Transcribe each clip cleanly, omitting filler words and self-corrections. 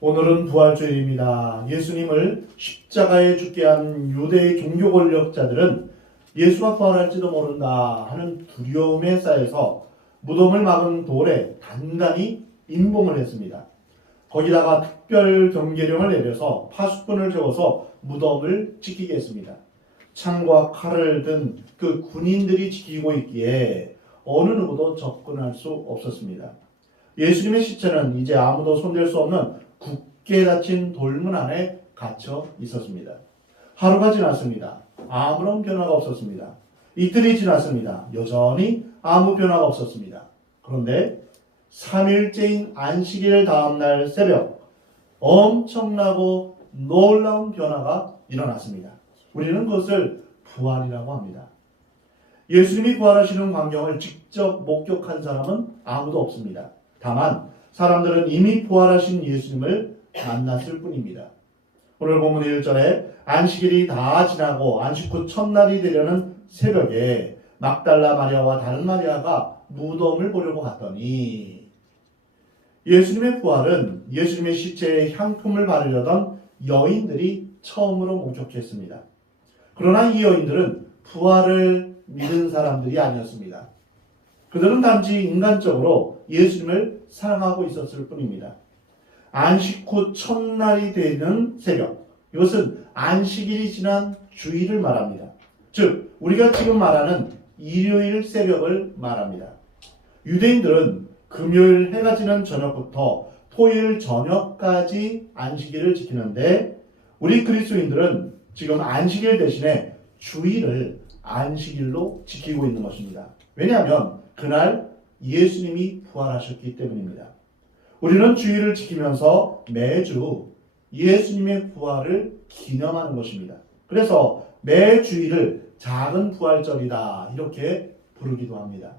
오늘은 부활주일입니다. 예수님을 십자가에 죽게 한 유대의 종교 권력자들은 예수가 부활할지도 모른다 하는 두려움에 쌓여서 무덤을 막은 돌에 단단히 임봉을 했습니다. 거기다가 특별 경계령을 내려서 파수꾼을 세워서 무덤을 지키게 했습니다. 창과 칼을 든 그 군인들이 지키고 있기에 어느 누구도 접근할 수 없었습니다. 예수님의 시체는 이제 아무도 손댈 수 없는 굳게 닫힌 돌문 안에 갇혀 있었습니다. 하루가 지났습니다. 아무런 변화가 없었습니다. 이틀이 지났습니다. 여전히 아무 변화가 없었습니다. 그런데 3일째인 안식일 다음날 새벽 엄청나고 놀라운 변화가 일어났습니다. 우리는 그것을 부활이라고 합니다. 예수님이 부활하시는 광경을 직접 목격한 사람은 아무도 없습니다. 다만 사람들은 이미 부활하신 예수님을 만났을 뿐입니다. 오늘 본문 1절에 안식일이 다 지나고 안식 후 첫날이 되려는 새벽에 막달라 마리아와 다른 마리아가 무덤을 보려고 갔더니 예수님의 부활은 예수님의 시체에 향품을 바르려던 여인들이 처음으로 목격했습니다. 그러나 이 여인들은 부활을 믿은 사람들이 아니었습니다. 그들은 단지 인간적으로 예수님을 사랑하고 있었을 뿐입니다. 안식 후 첫날이 되는 새벽, 이것은 안식일이 지난 주일을 말합니다. 즉 우리가 지금 말하는 일요일 새벽을 말합니다. 유대인들은 금요일 해가 지는 저녁부터 토요일 저녁까지 안식일을 지키는데 우리 그리스도인들은 지금 안식일 대신에 주일을 안식일로 지키고 있는 것입니다. 왜냐하면 그날 예수님이 부활하셨기 때문입니다. 우리는 주일을 지키면서 매주 예수님의 부활을 기념하는 것입니다. 그래서 매 주일을 작은 부활절이다 이렇게 부르기도 합니다.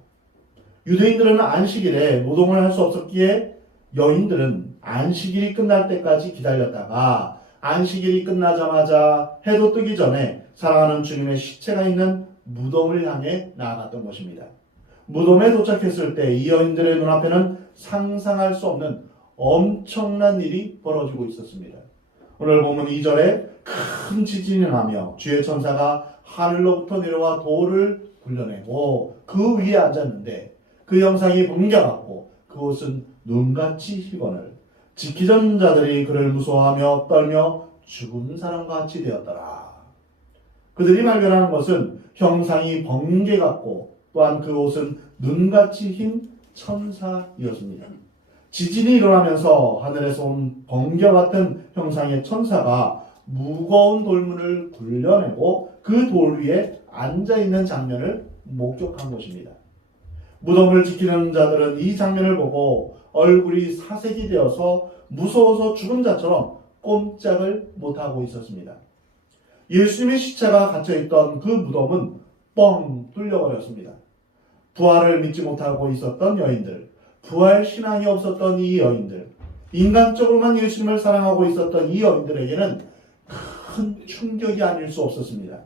유대인들은 안식일에 노동을 할 수 없었기에 여인들은 안식일이 끝날 때까지 기다렸다가 안식일이 끝나자마자 해도 뜨기 전에 사랑하는 주님의 시체가 있는 무덤을 향해 나아갔던 것입니다. 무덤에 도착했을 때 이 여인들의 눈앞에는 상상할 수 없는 엄청난 일이 벌어지고 있었습니다. 오늘 본문 2절에 큰 지진이 나며 주의 천사가 하늘로부터 내려와 돌을 굴려내고 그 위에 앉았는데 그 형상이 번개같고 그곳은 눈같이 희거늘 지키던 자들이 그를 무서워하며 떨며 죽은 사람과 같이 되었더라. 그들이 발견한 것은 형상이 번개 같고 또한 그 옷은 눈같이 흰 천사이었습니다. 지진이 일어나면서 하늘에서 온 번개 같은 형상의 천사가 무거운 돌문을 굴려내고 그 돌 위에 앉아있는 장면을 목격한 것입니다. 무덤을 지키는 자들은 이 장면을 보고 얼굴이 사색이 되어서 무서워서 죽은 자처럼 꼼짝을 못하고 있었습니다. 예수님의 시체가 갇혀있던 그 무덤은 뻥 뚫려버렸습니다. 부활을 믿지 못하고 있었던 여인들, 부활 신앙이 없었던 이 여인들, 인간적으로만 예수님을 사랑하고 있었던 이 여인들에게는 큰 충격이 아닐 수 없었습니다.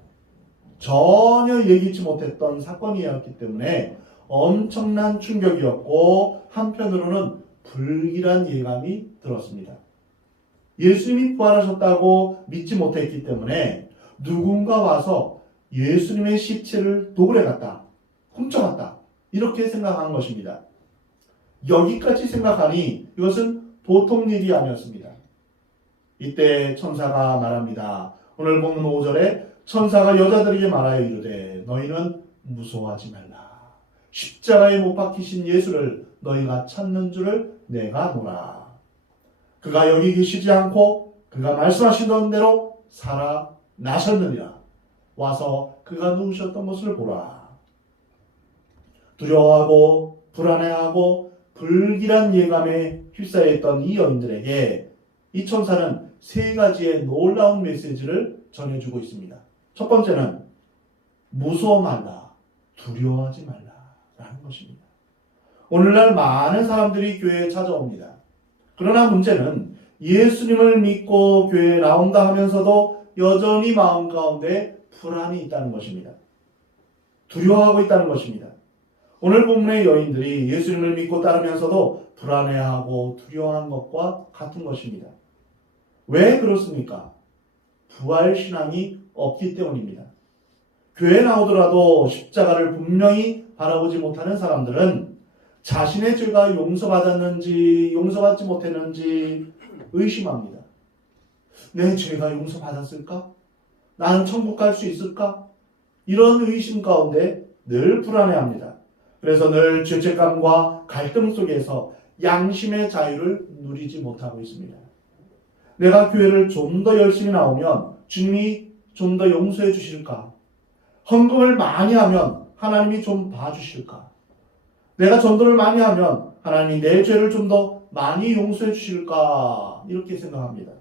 전혀 예기치 못했던 사건이었기 때문에 엄청난 충격이었고 한편으로는 불길한 예감이 들었습니다. 예수님이 부활하셨다고 믿지 못했기 때문에 누군가 와서 예수님의 시체를 도굴해 갔다, 훔쳐갔다 이렇게 생각한 것입니다. 여기까지 생각하니 이것은 보통 일이 아니었습니다. 이때 천사가 말합니다. 오늘 본문 5절에 천사가 여자들에게 말하여 이르되 너희는 무서워하지 말라. 십자가에 못 박히신 예수를 너희가 찾는 줄을 내가 노라. 그가 여기 계시지 않고 그가 말씀하신 대로 살아나셨느니라. 와서 그가 누우셨던 것을 보라. 두려워하고 불안해하고 불길한 예감에 휩싸여 있던 이 여인들에게 이 천사는 세 가지의 놀라운 메시지를 전해주고 있습니다. 첫 번째는 무서워 말라, 두려워하지 말라 라는 것입니다. 오늘날 많은 사람들이 교회에 찾아옵니다. 그러나 문제는 예수님을 믿고 교회에 나온다 하면서도 여전히 마음 가운데 불안이 있다는 것입니다. 두려워하고 있다는 것입니다. 오늘 본문의 여인들이 예수님을 믿고 따르면서도 불안해하고 두려워한 것과 같은 것입니다. 왜 그렇습니까? 부활신앙이 없기 때문입니다. 교회에 나오더라도 십자가를 분명히 바라보지 못하는 사람들은 자신의 죄가 용서받았는지 용서받지 못했는지 의심합니다. 내 죄가 용서받았을까? 나는 천국 갈 수 있을까? 이런 의심 가운데 늘 불안해합니다. 그래서 늘 죄책감과 갈등 속에서 양심의 자유를 누리지 못하고 있습니다. 내가 교회를 좀 더 열심히 나오면 주님이 좀 더 용서해 주실까? 헌금을 많이 하면 하나님이 좀 봐주실까? 내가 전도를 많이 하면 하나님이 내 죄를 좀 더 많이 용서해 주실까? 이렇게 생각합니다.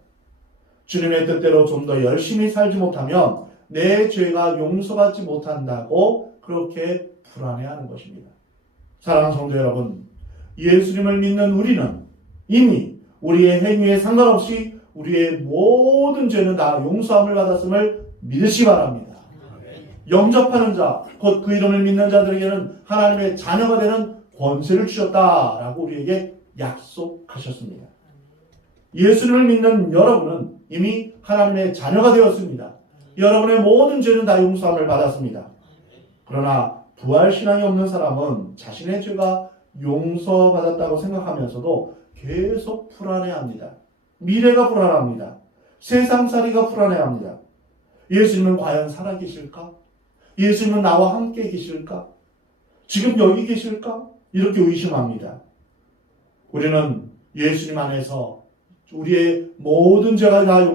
주님의 뜻대로 좀 더 열심히 살지 못하면 내 죄가 용서받지 못한다고 그렇게 불안해하는 것입니다. 사랑하는 성도 여러분, 예수님을 믿는 우리는 이미 우리의 행위에 상관없이 우리의 모든 죄는 다 용서함을 받았음을 믿으시 바랍니다. 영접하는 자, 곧 그 이름을 믿는 자들에게는 하나님의 자녀가 되는 권세를 주셨다라고 우리에게 약속하셨습니다. 예수님을 믿는 여러분은 이미 하나님의 자녀가 되었습니다. 여러분의 모든 죄는 다 용서함을 받았습니다. 그러나 부활신앙이 없는 사람은 자신의 죄가 용서받았다고 생각하면서도 계속 불안해합니다. 미래가 불안합니다. 세상살이가 불안해합니다. 예수님은 과연 살아계실까? 예수님은 나와 함께 계실까? 지금 여기 계실까? 이렇게 의심합니다. 우리는 예수님 안에서 우리의 모든 죄가 다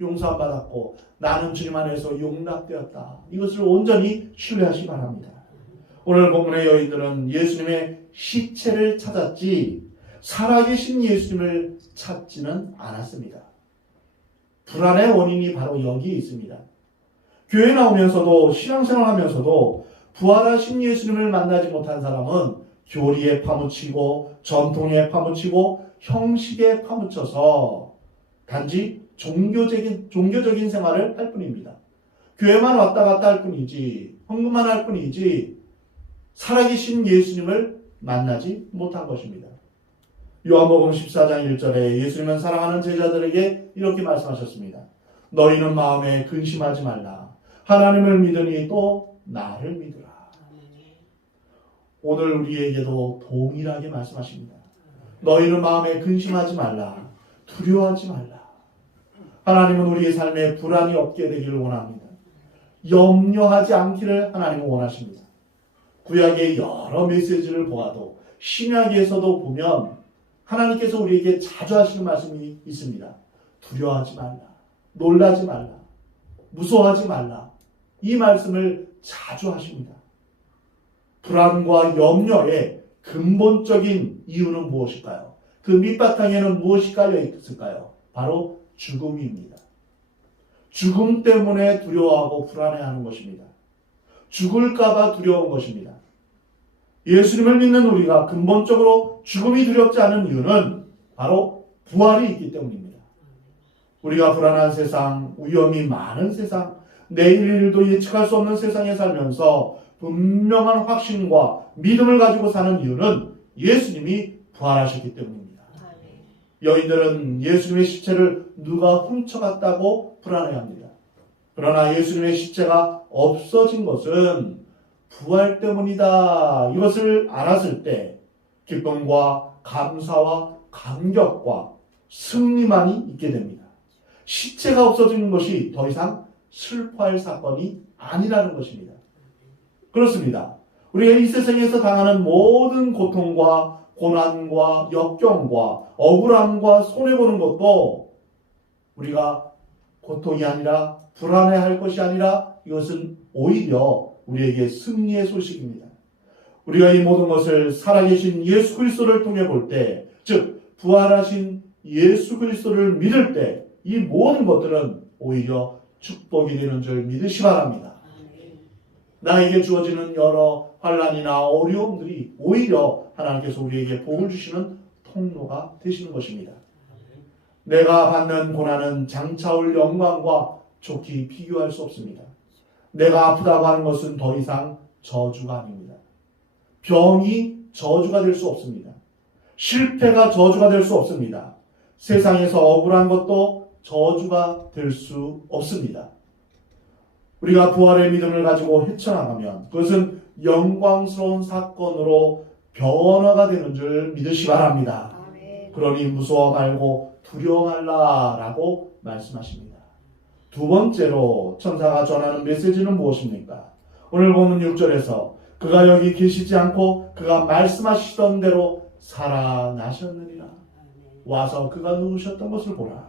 용서받았고 나는 주님 안에서 용납되었다. 이것을 온전히 신뢰하시기 바랍니다. 오늘 본문의 여인들은 예수님의 시체를 찾았지 살아계신 예수님을 찾지는 않았습니다. 불안의 원인이 바로 여기에 있습니다. 교회 나오면서도 신앙생활하면서도 부활하신 예수님을 만나지 못한 사람은 교리에 파묻히고 전통에 파묻히고 형식에 파묻혀서 단지 종교적인 생활을 할 뿐입니다. 교회만 왔다 갔다 할 뿐이지 헌금만 할 뿐이지 살아계신 예수님을 만나지 못한 것입니다. 요한복음 14장 1절에 예수님은 사랑하는 제자들에게 이렇게 말씀하셨습니다. 너희는 마음에 근심하지 말라. 하나님을 믿으니 또 나를 믿으라. 오늘 우리에게도 동일하게 말씀하십니다. 너희는 마음에 근심하지 말라. 두려워하지 말라. 하나님은 우리의 삶에 불안이 없게 되기를 원합니다. 염려하지 않기를 하나님은 원하십니다. 구약의 여러 메시지를 보아도 신약에서도 보면 하나님께서 우리에게 자주 하시는 말씀이 있습니다. 두려워하지 말라. 놀라지 말라. 무서워하지 말라. 이 말씀을 자주 하십니다. 불안과 염려의 근본적인 이유는 무엇일까요? 그 밑바탕에는 무엇이 깔려 있을까요? 바로 죽음입니다. 죽음 때문에 두려워하고 불안해하는 것입니다. 죽을까봐 두려운 것입니다. 예수님을 믿는 우리가 근본적으로 죽음이 두렵지 않은 이유는 바로 부활이 있기 때문입니다. 우리가 불안한 세상, 위험이 많은 세상, 내일 일도 예측할 수 없는 세상에 살면서 분명한 확신과 믿음을 가지고 사는 이유는 예수님이 부활하셨기 때문입니다. 여인들은 예수님의 시체를 누가 훔쳐갔다고 불안해합니다. 그러나 예수님의 시체가 없어진 것은 부활 때문이다. 이것을 알았을 때 기쁨과 감사와 감격과 승리만이 있게 됩니다. 시체가 없어지는 것이 더 이상 슬퍼할 사건이 아니라는 것입니다. 그렇습니다. 우리가 이 세상에서 당하는 모든 고통과 고난과 역경과 억울함과 손해보는 것도 우리가 고통이 아니라 불안해할 것이 아니라 이것은 오히려 우리에게 승리의 소식입니다. 우리가 이 모든 것을 살아계신 예수 그리스도를 통해 볼 때, 즉 부활하신 예수 그리스도를 믿을 때 이 모든 것들은 오히려 축복이 되는 줄 믿으시 바랍니다. 나에게 주어지는 여러 환난이나 어려움들이 오히려 하나님께서 우리에게 복을 주시는 통로가 되시는 것입니다. 내가 받는 고난은 장차올 영광과 좋게 비교할 수 없습니다. 내가 아프다고 하는 것은 더 이상 저주가 아닙니다. 병이 저주가 될 수 없습니다. 실패가 저주가 될 수 없습니다. 세상에서 억울한 것도 저주가 될 수 없습니다. 우리가 부활의 믿음을 가지고 헤쳐나가면 그것은 영광스러운 사건으로 변화가 되는 줄 믿으시 바랍니다. 그러니 무서워 말고 두려워 말라라고 말씀하십니다. 두 번째로 천사가 전하는 메시지는 무엇입니까? 오늘 보면 6절에서 그가 여기 계시지 않고 그가 말씀하시던 대로 살아나셨느니라. 와서 그가 누우셨던 것을 보라.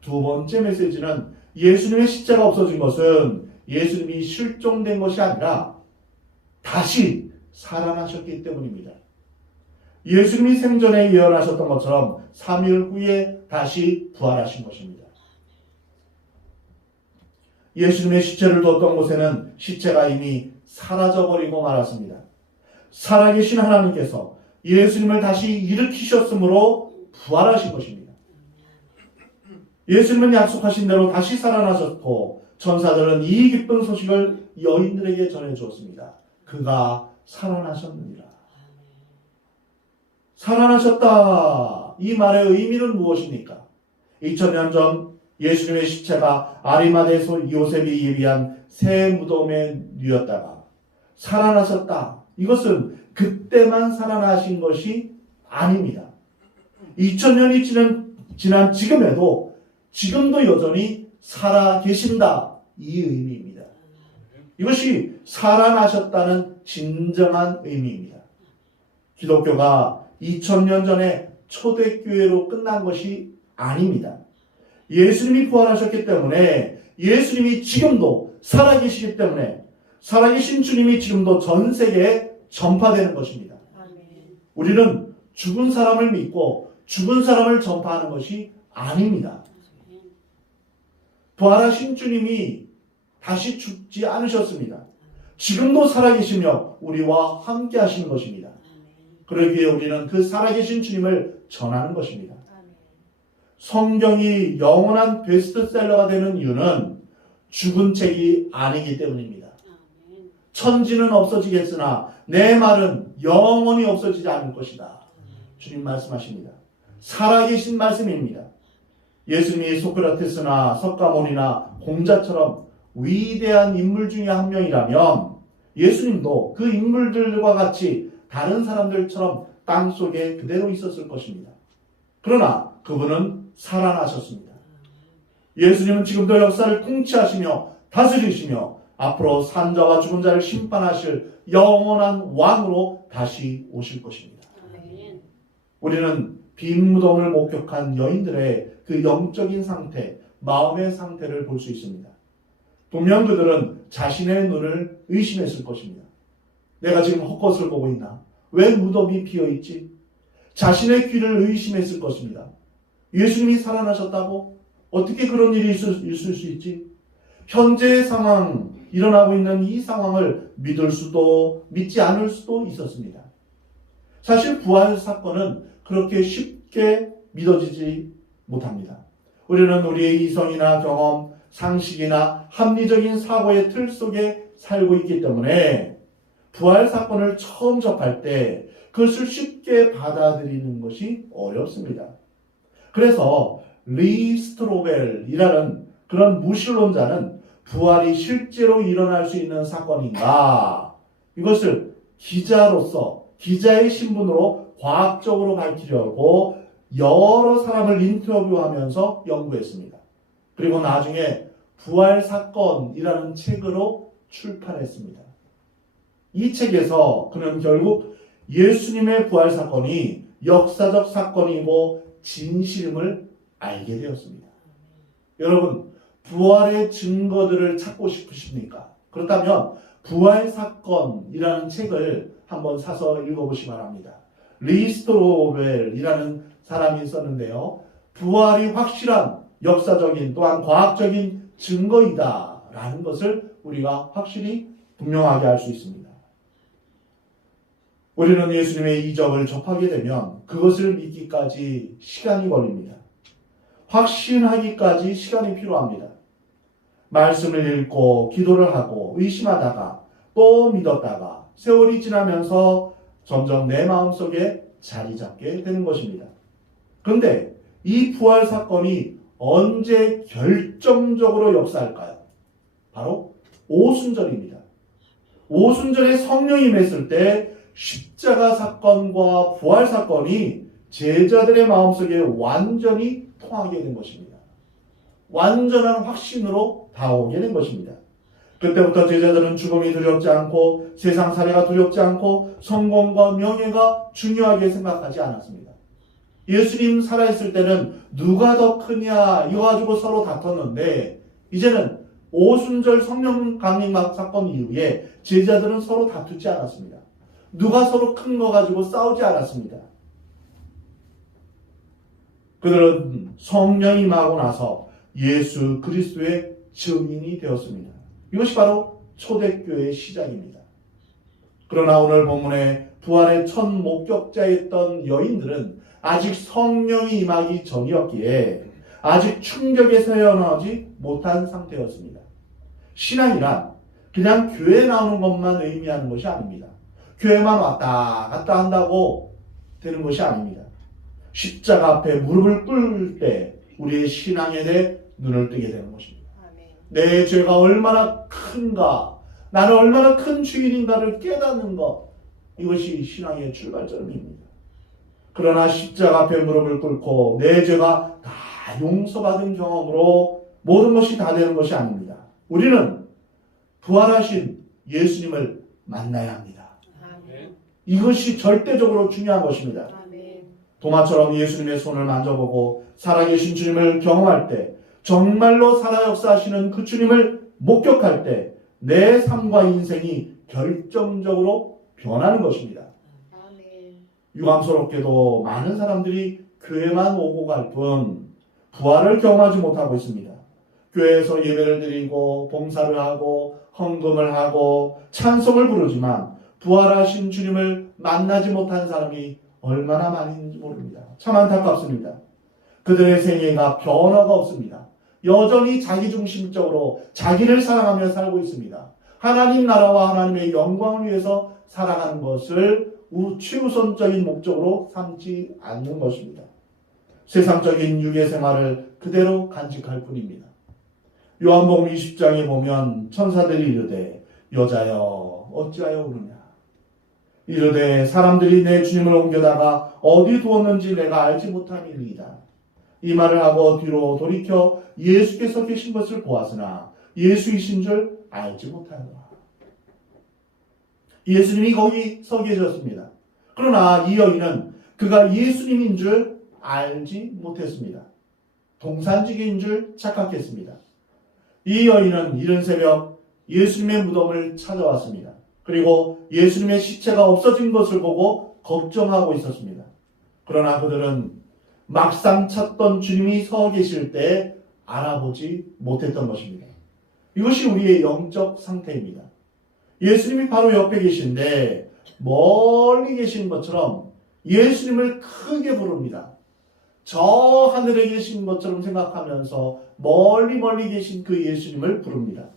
두 번째 메시지는 예수님의 십자가 없어진 것은 예수님이 실종된 것이 아니라 다시 살아나셨기 때문입니다. 예수님이 생전에 예언하셨던 것처럼 3일 후에 다시 부활하신 것입니다. 예수님의 시체를 뒀던 곳에는 시체가 이미 사라져버리고 말았습니다. 살아계신 하나님께서 예수님을 다시 일으키셨으므로 부활하신 것입니다. 예수님은 약속하신 대로 다시 살아나셨고 천사들은 이 기쁜 소식을 여인들에게 전해주었습니다. 그가 살아나셨느니라. 살아나셨다. 이 말의 의미는 무엇입니까? 2000년 전 예수님의 시체가 아리마대에서 요셉이 예비한 새 무덤에 누였다가 살아나셨다. 이것은 그때만 살아나신 것이 아닙니다. 2000년이 지난 지금에도 지금도 여전히 살아계신다. 이 의미입니다. 이것이 살아나셨다는 진정한 의미입니다. 기독교가 2000년 전에 초대교회로 끝난 것이 아닙니다. 예수님이 부활하셨기 때문에 예수님이 지금도 살아계시기 때문에 살아계신 주님이 지금도 전 세계에 전파되는 것입니다. 우리는 죽은 사람을 믿고 죽은 사람을 전파하는 것이 아닙니다. 부활하신 주님이 다시 죽지 않으셨습니다. 지금도 살아계시며 우리와 함께 하시는 것입니다. 그러기에 우리는 그 살아계신 주님을 전하는 것입니다. 성경이 영원한 베스트셀러가 되는 이유는 죽은 책이 아니기 때문입니다. 천지는 없어지겠으나 내 말은 영원히 없어지지 않을 것이다. 주님 말씀하십니다. 살아계신 말씀입니다. 예수님이 소크라테스나 석가모니나 공자처럼 위대한 인물 중에 한 명이라면 예수님도 그 인물들과 같이 다른 사람들처럼 땅속에 그대로 있었을 것입니다. 그러나 그분은 살아나셨습니다. 예수님은 지금도 역사를 통치하시며 다스리시며 앞으로 산자와 죽은 자를 심판하실 영원한 왕으로 다시 오실 것입니다. 우리는 빈 무덤을 목격한 여인들의 그 영적인 상태, 마음의 상태를 볼 수 있습니다. 분명 그들은 자신의 눈을 의심했을 것입니다. 내가 지금 헛것을 보고 있나? 왜 무덤이 비어있지? 자신의 귀를 의심했을 것입니다. 예수님이 살아나셨다고? 어떻게 그런 일이 있을 수 있지? 현재의 상황, 일어나고 있는 이 상황을 믿을 수도 믿지 않을 수도 있었습니다. 사실 부활 사건은 그렇게 쉽게 믿어지지 못합니다. 우리는 우리의 이성이나 경험, 상식이나 합리적인 사고의 틀 속에 살고 있기 때문에 부활 사건을 처음 접할 때 그것을 쉽게 받아들이는 것이 어렵습니다. 그래서 리 스트로벨이라는 그런 무신론자는 부활이 실제로 일어날 수 있는 사건인가? 이것을 기자로서 기자의 신분으로 과학적으로 밝히려고 여러 사람을 인터뷰하면서 연구했습니다. 그리고 나중에 부활 사건이라는 책으로 출판했습니다. 이 책에서 그는 결국 예수님의 부활 사건이 역사적 사건이고 진실임을 알게 되었습니다. 여러분, 부활의 증거들을 찾고 싶으십니까? 그렇다면 부활 사건이라는 책을 한번 사서 읽어보시기 바랍니다. 리스토로벨이라는 사람이 썼는데요. 부활이 확실한 역사적인 또한 과학적인 증거이다라는 것을 우리가 확실히 분명하게 알 수 있습니다. 우리는 예수님의 이적을 접하게 되면 그것을 믿기까지 시간이 걸립니다. 확신하기까지 시간이 필요합니다. 말씀을 읽고 기도를 하고 의심하다가 또 믿었다가 세월이 지나면서 점점 내 마음속에 자리 잡게 되는 것입니다. 그런데 이 부활 사건이 언제 결정적으로 역사할까요? 바로 오순절입니다. 오순절에 성령이 임했을 때 십자가 사건과 부활 사건이 제자들의 마음속에 완전히 통하게 된 것입니다. 완전한 확신으로 다가오게 된 것입니다. 그때부터 제자들은 죽음이 두렵지 않고 세상 사례가 두렵지 않고 성공과 명예가 중요하게 생각하지 않았습니다. 예수님 살아있을 때는 누가 더 크냐 이거 가지고 서로 다퉜는데 이제는 오순절 성령 강림막 사건 이후에 제자들은 서로 다투지 않았습니다. 누가 서로 큰 거 가지고 싸우지 않았습니다. 그들은 성령이 임하고 나서 예수 그리스도의 증인이 되었습니다. 이것이 바로 초대교회의 시작입니다. 그러나 오늘 본문에 부활의 첫 목격자였던 여인들은 아직 성령이 임하기 전이었기에 아직 충격에서 헤어나오지 못한 상태였습니다. 신앙이란 그냥 교회에 나오는 것만 의미하는 것이 아닙니다. 교회만 왔다 갔다 한다고 되는 것이 아닙니다. 십자가 앞에 무릎을 꿇을 때 우리의 신앙에 대해 눈을 뜨게 되는 것입니다. 내 죄가 얼마나 큰가, 나는 얼마나 큰 주인인가를 깨닫는 것, 이것이 신앙의 출발점입니다. 그러나 십자가 앞에 무릎을 꿇고 내 죄가 다 용서받은 경험으로 모든 것이 다 되는 것이 아닙니다. 우리는 부활하신 예수님을 만나야 합니다. 이것이 절대적으로 중요한 것입니다. 도마처럼 예수님의 손을 만져보고 살아계신 주님을 경험할 때, 정말로 살아 역사하시는 그 주님을 목격할 때 내 삶과 인생이 결정적으로 변하는 것입니다. 유감스럽게도 많은 사람들이 교회만 오고 갈 뿐 부활을 경험하지 못하고 있습니다. 교회에서 예배를 드리고 봉사를 하고 헌금을 하고 찬송을 부르지만 부활하신 주님을 만나지 못한 사람이 얼마나 많이 있는지 모릅니다. 참 안타깝습니다. 그들의 생애가 변화가 없습니다. 여전히 자기중심적으로 자기를 사랑하며 살고 있습니다. 하나님 나라와 하나님의 영광을 위해서 살아가는 것을 최우선적인 목적으로 삼지 않는 것입니다. 세상적인 유괴 생활을 그대로 간직할 뿐입니다. 요한복음 20장에 보면 천사들이 이르되 여자여 어찌하여 우느냐 이르되 사람들이 내 주님을 옮겨다가 어디 두었는지 내가 알지 못함이니이다. 이 말을 하고 뒤로 돌이켜 예수께서 계신 것을 보았으나 예수이신 줄 알지 못하였노라. 예수님이 거기 서 계셨습니다. 그러나 이 여인은 그가 예수님인 줄 알지 못했습니다. 동산지기인 줄 착각했습니다. 이 여인은 이른 새벽 예수님의 무덤을 찾아왔습니다. 그리고 예수님의 시체가 없어진 것을 보고 걱정하고 있었습니다. 그러나 그들은 막상 찾던 주님이 서 계실 때 알아보지 못했던 것입니다. 이것이 우리의 영적 상태입니다. 예수님이 바로 옆에 계신데 멀리 계신 것처럼 예수님을 크게 부릅니다. 저 하늘에 계신 것처럼 생각하면서 멀리 계신 그 예수님을 부릅니다.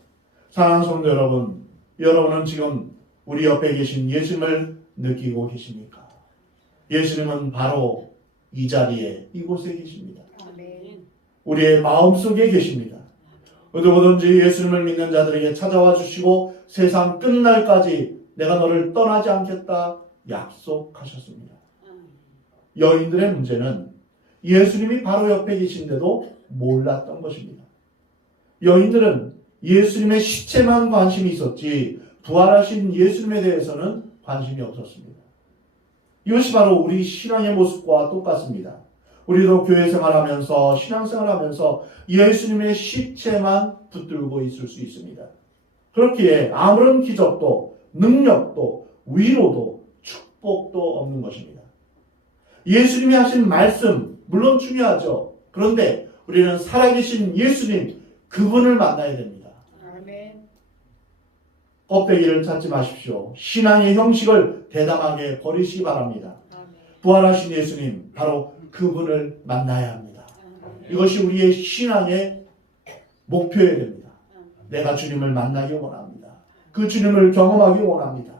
사랑하는 성도 여러분, 여러분은 지금 우리 옆에 계신 예수님을 느끼고 계십니까? 예수님은 바로 이 자리에 이곳에 계십니다. 우리의 마음속에 계십니다. 어디든지 예수님을 믿는 자들에게 찾아와 주시고 세상 끝날까지 내가 너를 떠나지 않겠다 약속하셨습니다. 여인들의 문제는 예수님이 바로 옆에 계신데도 몰랐던 것입니다. 여인들은 예수님의 시체만 관심이 있었지 부활하신 예수님에 대해서는 관심이 없었습니다. 이것이 바로 우리 신앙의 모습과 똑같습니다. 우리도 교회 생활하면서 신앙생활하면서 예수님의 시체만 붙들고 있을 수 있습니다. 그렇기에 아무런 기적도 능력도 위로도 축복도 없는 것입니다. 예수님이 하신 말씀 물론 중요하죠. 그런데 우리는 살아계신 예수님 그분을 만나야 됩니다. 껍데기를 찾지 마십시오. 신앙의 형식을 대담하게 버리시기 바랍니다. 부활하신 예수님 바로 그분을 만나야 합니다. 이것이 우리의 신앙의 목표여야 됩니다. 내가 주님을 만나기 원합니다. 그 주님을 경험하기 원합니다.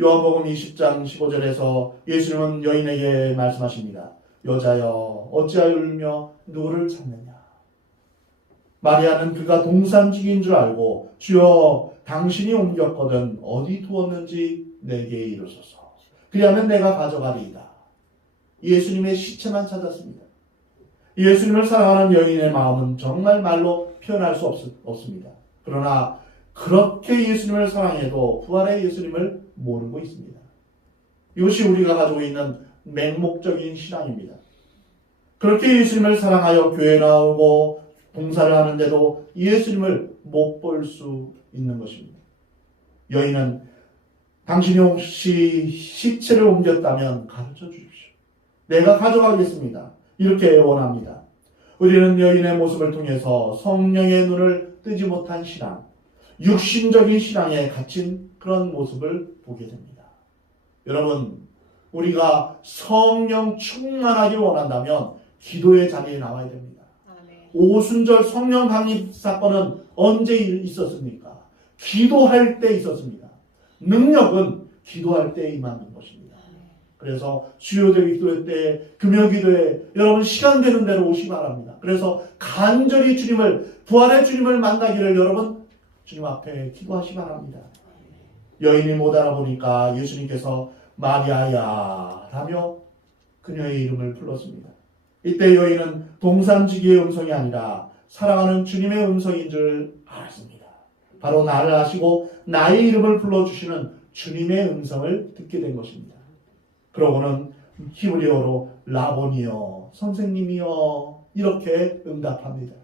요한복음 20장 15절에서 예수님은 여인에게 말씀하십니다. 여자여 어찌하여 울며 누구를 찾느냐. 마리아는 그가 동산직인 줄 알고 주여 당신이 옮겼거든 어디 두었는지 내게 이르소서. 그리하면 내가 가져가리이다. 예수님의 시체만 찾았습니다. 예수님을 사랑하는 여인의 마음은 정말 말로 표현할 수 없습니다. 그러나 그렇게 예수님을 사랑해도 부활의 예수님을 모르고 있습니다. 이것이 우리가 가지고 있는 맹목적인 신앙입니다. 그렇게 예수님을 사랑하여 교회 나오고 봉사를 하는데도 예수님을 못 볼 수 있는 것입니다. 여인은 당신이 혹시 시체를 옮겼다면 가르쳐 주십시오. 내가 가져가겠습니다. 이렇게 원합니다. 우리는 여인의 모습을 통해서 성령의 눈을 뜨지 못한 신앙, 육신적인 신앙에 갇힌 그런 모습을 보게 됩니다. 여러분, 우리가 성령 충만하길 원한다면 기도의 자리에 나와야 됩니다. 오순절 성령 강림 사건은 언제 있었습니까? 기도할 때 있었습니다. 능력은 기도할 때 임하는 것입니다. 그래서 수요일 기도회 때, 금요 기도회 여러분 시간 되는 대로 오시기 바랍니다. 그래서 간절히 부활의 주님을 만나기를 여러분 주님 앞에 기도하시기 바랍니다. 여인이 못 알아보니까 예수님께서 마리아야 라며 그녀의 이름을 불렀습니다. 이때 여인은 동산지기의 음성이 아니라 사랑하는 주님의 음성인 줄 알았습니다. 바로 나를 아시고 나의 이름을 불러주시는 주님의 음성을 듣게 된 것입니다. 그러고는 히브리어로 라보니여, 선생님이여 이렇게 응답합니다.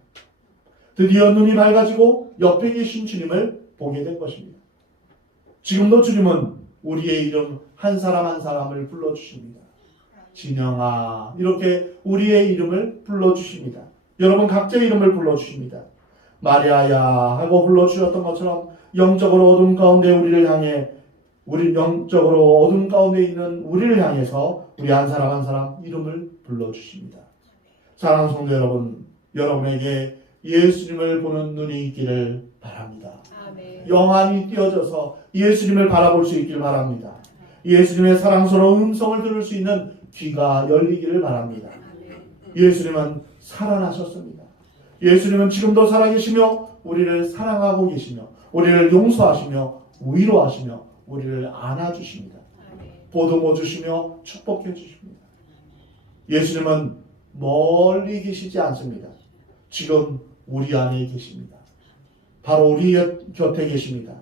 드디어 눈이 밝아지고 옆에 계신 주님을 보게 된 것입니다. 지금도 주님은 우리의 이름 한 사람 한 사람을 불러주십니다. 진영아 이렇게 우리의 이름을 불러주십니다. 여러분 각자의 이름을 불러주십니다. 마리아야 하고 불러주셨던 것처럼 영적으로 어둠 가운데 영적으로 어둠 가운데 있는 우리를 향해서 우리 한 사람 한 사람 이름을 불러주십니다. 사랑하는 성도 여러분, 여러분에게 예수님을 보는 눈이 있기를 바랍니다. 아멘. 영안이 띄어져서 예수님을 바라볼 수 있기를 바랍니다. 예수님의 사랑스러운 음성을 들을 수 있는 귀가 열리기를 바랍니다. 예수님은 살아나셨습니다. 예수님은 지금도 살아계시며 우리를 사랑하고 계시며 우리를 용서하시며 위로하시며 우리를 안아주십니다. 보듬어 주시며 축복해 주십니다. 예수님은 멀리 계시지 않습니다. 지금 우리 안에 계십니다. 바로 우리 곁에 계십니다.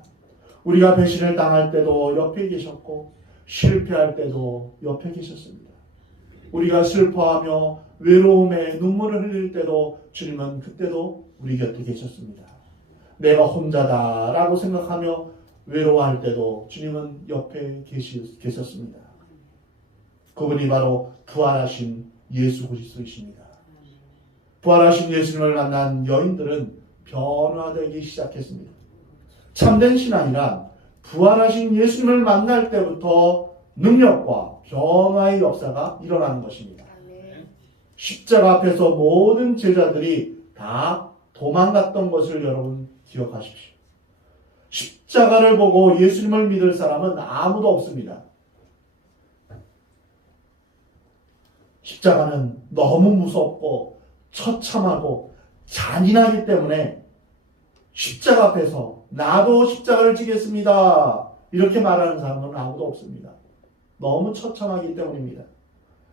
우리가 배신을 당할 때도 옆에 계셨고 실패할 때도 옆에 계셨습니다. 우리가 슬퍼하며 외로움에 눈물을 흘릴 때도 주님은 그때도 우리 곁에 계셨습니다. 내가 혼자다라고 생각하며 외로워할 때도 주님은 옆에 계셨습니다. 그분이 바로 부활하신 예수 그리스도이십니다. 부활하신 예수님을 만난 여인들은 변화되기 시작했습니다. 참된 신앙이란 부활하신 예수님을 만날 때부터 능력과 변화의 역사가 일어나는 것입니다. 십자가 앞에서 모든 제자들이 다 도망갔던 것을 여러분 기억하십시오. 십자가를 보고 예수님을 믿을 사람은 아무도 없습니다. 십자가는 너무 무섭고 처참하고 잔인하기 때문에 십자가 앞에서 나도 십자가를 지겠습니다. 이렇게 말하는 사람은 아무도 없습니다. 너무 처참하기 때문입니다.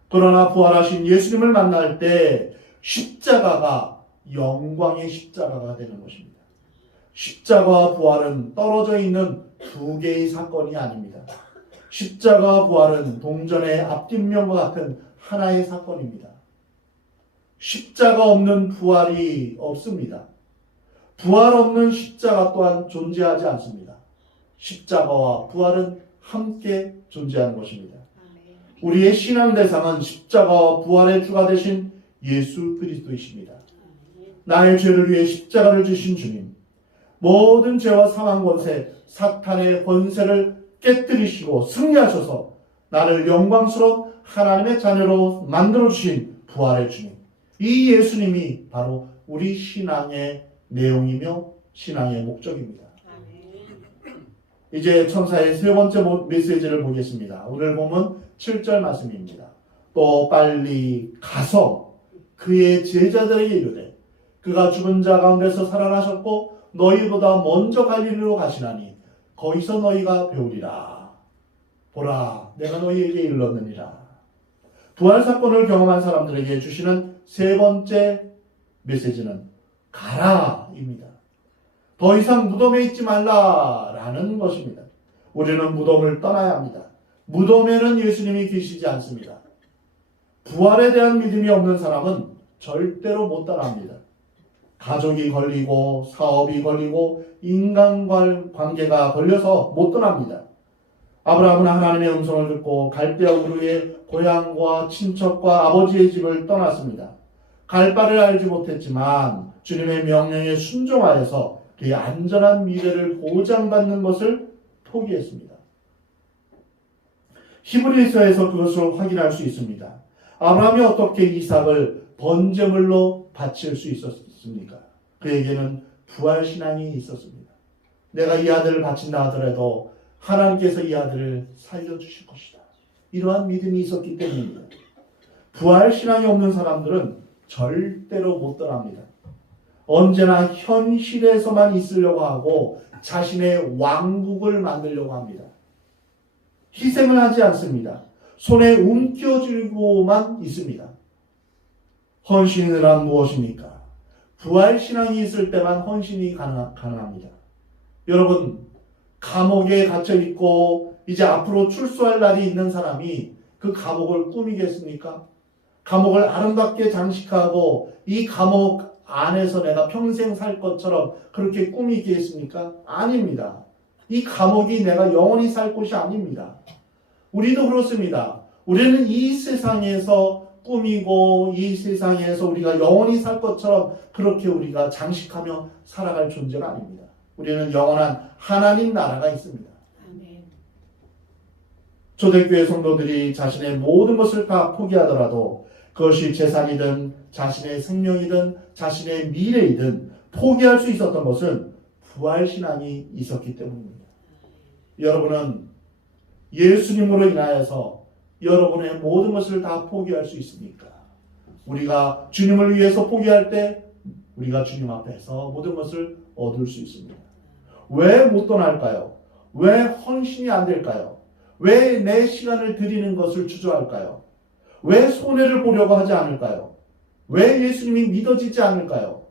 그러나 부활하신 예수님을 만날 때 십자가가 영광의 십자가가 되는 것입니다. 십자가와 부활은 떨어져 있는 두 개의 사건이 아닙니다. 십자가와 부활은 동전의 앞뒷면과 같은 하나의 사건입니다. 십자가 없는 부활이 없습니다. 부활 없는 십자가 또한 존재하지 않습니다. 십자가와 부활은 함께 존재하는 것입니다. 우리의 신앙 대상은 십자가와 부활의 주가 되신 예수 그리스도이십니다. 나의 죄를 위해 십자가를 지신 주님, 모든 죄와 사망 권세, 사탄의 권세를 깨뜨리시고 승리하셔서 나를 영광스러운 하나님의 자녀로 만들어주신 부활의 주님, 이 예수님이 바로 우리 신앙의 내용이며 신앙의 목적입니다. 이제 천사의 세 번째 메시지를 보겠습니다. 오늘 보면 7절 말씀입니다. 또 빨리 가서 그의 제자들에게 이르되 그가 죽은 자 가운데서 살아나셨고 너희보다 먼저 갈릴리로 가시나니 거기서 너희가 배우리라. 보라, 내가 너희에게 일렀느니라. 부활 사건을 경험한 사람들에게 주시는 세 번째 메시지는 가라입니다. 더 이상 무덤에 있지 말라라는 것입니다. 우리는 무덤을 떠나야 합니다. 무덤에는 예수님이 계시지 않습니다. 부활에 대한 믿음이 없는 사람은 절대로 못 따라합니다. 가족이 걸리고 사업이 걸리고 인간관계가 걸려서 못 떠납니다. 아브라함은 하나님의 음성을 듣고 갈대아 우르의 고향과 친척과 아버지의 집을 떠났습니다. 갈 바를 알지 못했지만 주님의 명령에 순종하여서 그의 안전한 미래를 보장받는 것을 포기했습니다. 히브리서에서 그것을 확인할 수 있습니다. 아브라함이 어떻게 이삭을 번제물로 바칠 수 있었습니까? 그에게는 부활신앙이 있었습니다. 내가 이 아들을 바친다 하더라도 하나님께서 이 아들을 살려주실 것이다. 이러한 믿음이 있었기 때문입니다. 부활신앙이 없는 사람들은 절대로 못 떠납니다. 언제나 현실에서만 있으려고 하고 자신의 왕국을 만들려고 합니다. 희생을 하지 않습니다. 손에 움켜쥐고만 있습니다. 헌신이란 무엇입니까? 부활신앙이 있을 때만 헌신이 가능합니다. 여러분, 감옥에 갇혀있고 이제 앞으로 출소할 날이 있는 사람이 그 감옥을 꾸미겠습니까? 감옥을 아름답게 장식하고 이 감옥 안에서 내가 평생 살 것처럼 그렇게 꾸미겠습니까? 아닙니다. 이 감옥이 내가 영원히 살 곳이 아닙니다. 우리도 그렇습니다. 우리는 이 세상에서 꾸미고 이 세상에서 우리가 영원히 살 것처럼 그렇게 우리가 장식하며 살아갈 존재가 아닙니다. 우리는 영원한 하나님 나라가 있습니다. 아멘. 초대교회 성도들이 자신의 모든 것을 다 포기하더라도 그것이 재산이든 자신의 생명이든 자신의 미래이든 포기할 수 있었던 것은 부활신앙이 있었기 때문입니다. 여러분은 예수님으로 인하여서 여러분의 모든 것을 다 포기할 수 있습니까? 우리가 주님을 위해서 포기할 때 우리가 주님 앞에서 모든 것을 얻을 수 있습니다. 왜 못 떠날까요? 왜 헌신이 안 될까요? 왜 내 시간을 드리는 것을 주저할까요? 왜 손해를 보려고 하지 않을까요? 왜 예수님이 믿어지지 않을까요?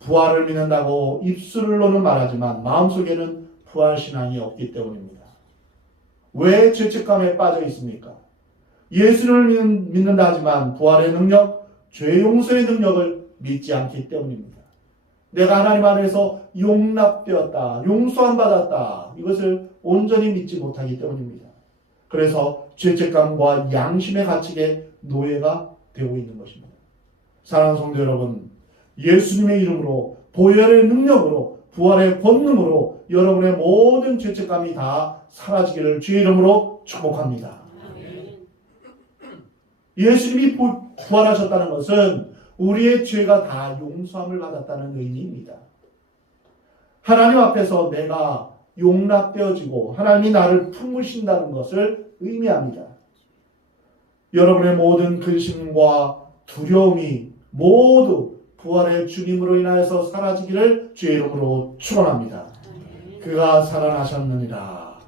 부활을 믿는다고 입술로는 말하지만 마음속에는 부활신앙이 없기 때문입니다. 왜 죄책감에 빠져 있습니까? 예수를 믿는다 하지만 부활의 능력, 죄 용서의 능력을 믿지 않기 때문입니다. 내가 하나님 안에서 용납되었다, 용서함 받았다, 이것을 온전히 믿지 못하기 때문입니다. 그래서 죄책감과 양심의 가책에 노예가 되고 있는 것입니다. 사랑하는 성도 여러분, 예수님의 이름으로, 보혈의 능력으로, 부활의 권능으로 여러분의 모든 죄책감이 다 사라지기를 주의 이름으로 축복합니다. 예수님이 부활하셨다는 것은 우리의 죄가 다 용서함을 받았다는 의미입니다. 하나님 앞에서 내가 용납되어지고 하나님이 나를 품으신다는 것을 의미합니다. 여러분의 모든 근심과 두려움이 모두 부활의 주님으로 인하여서 사라지기를 주의 이름으로 축원합니다. 그가 살아나셨느니라.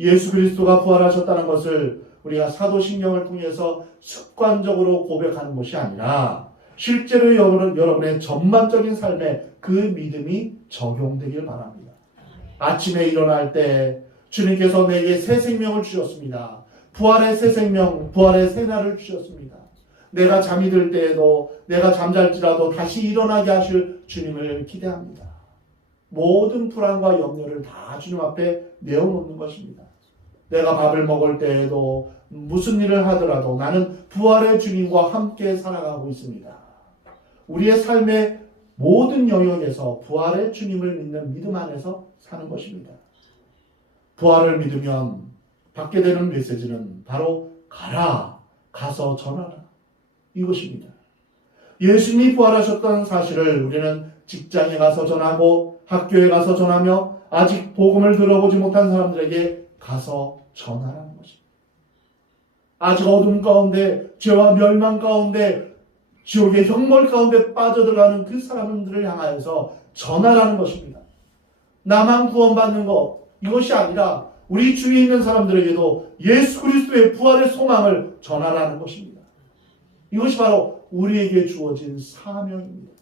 예수 그리스도가 부활하셨다는 것을 우리가 사도신경을 통해서 습관적으로 고백하는 것이 아니라 실제로 여러분의 전반적인 삶에 그 믿음이 적용되길 바랍니다. 아침에 일어날 때 주님께서 내게 새 생명을 주셨습니다. 부활의 새 생명, 부활의 새 날을 주셨습니다. 내가 잠이 들 때에도 내가 잠잘지라도 다시 일어나게 하실 주님을 기대합니다. 모든 불안과 염려를 다 주님 앞에 내어놓는 것입니다. 내가 밥을 먹을 때에도 무슨 일을 하더라도 나는 부활의 주님과 함께 살아가고 있습니다. 우리의 삶의 모든 영역에서 부활의 주님을 믿는 믿음 안에서 사는 것입니다. 부활을 믿으면 받게 되는 메시지는 바로 가라, 가서 전하라, 이것입니다. 예수님이 부활하셨다는 사실을 우리는 직장에 가서 전하고 학교에 가서 전하며 아직 복음을 들어보지 못한 사람들에게 가서 전하라는 것입니다. 아직 어둠 가운데 죄와 멸망 가운데 지옥의 형벌 가운데 빠져들어가는 그 사람들을 향하여서 전하라는 것입니다. 나만 구원받는 것 이것이 아니라 우리 주위에 있는 사람들에게도 예수 그리스도의 부활의 소망을 전하라는 것입니다. 이것이 바로 우리에게 주어진 사명입니다.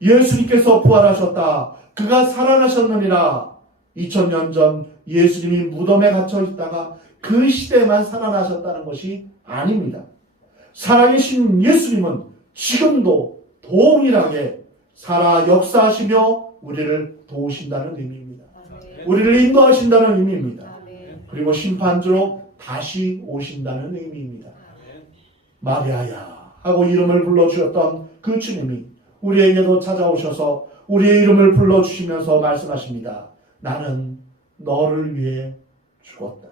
예수님께서 부활하셨다. 그가 살아나셨느니라. 2000년 전 예수님이 무덤에 갇혀 있다가 그 시대에만 살아나셨다는 것이 아닙니다. 살아계신 예수님은 지금도 동일하게 살아 역사하시며 우리를 도우신다는 의미입니다. 우리를 인도하신다는 의미입니다. 그리고 심판주로 다시 오신다는 의미입니다. 마리아야 하고 이름을 불러주셨던 그 주님이 우리에게도 찾아오셔서 우리의 이름을 불러주시면서 말씀하십니다. 나는 너를 위해 죽었다.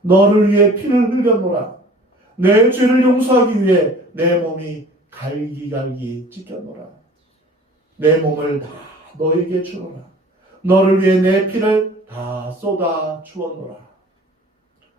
너를 위해 피를 흘렸노라. 내 죄를 용서하기 위해 내 몸이 갈기갈기 찢겼노라. 내 몸을 다 너에게 주노라. 너를 위해 내 피를 다 쏟아 주었노라.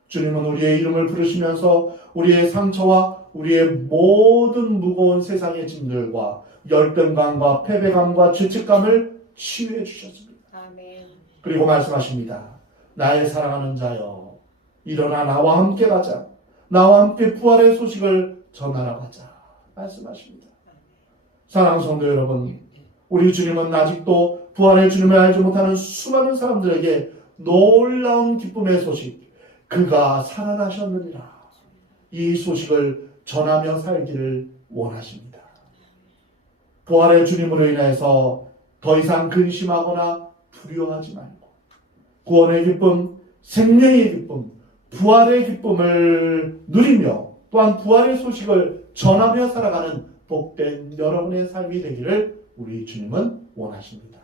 주님은 우리의 이름을 부르시면서 우리의 상처와 우리의 모든 무거운 세상의 짐들과 열등감과 패배감과 죄책감을 치유해 주셨습니다. 아멘. 그리고 말씀하십니다. 나의 사랑하는 자여, 일어나 나와 함께 가자. 나와 함께 부활의 소식을 전하러 가자. 말씀하십니다. 사랑하는 성도 여러분, 우리 주님은 아직도 부활의 주님을 알지 못하는 수많은 사람들에게 놀라운 기쁨의 소식, 그가 살아나셨느니라. 이 소식을 전하며 살기를 원하십니다. 부활의 주님으로 인해서 더 이상 근심하거나 두려워하지 말고 구원의 기쁨, 생명의 기쁨, 부활의 기쁨을 누리며 또한 부활의 소식을 전하며 살아가는 복된 여러분의 삶이 되기를 우리 주님은 원하십니다.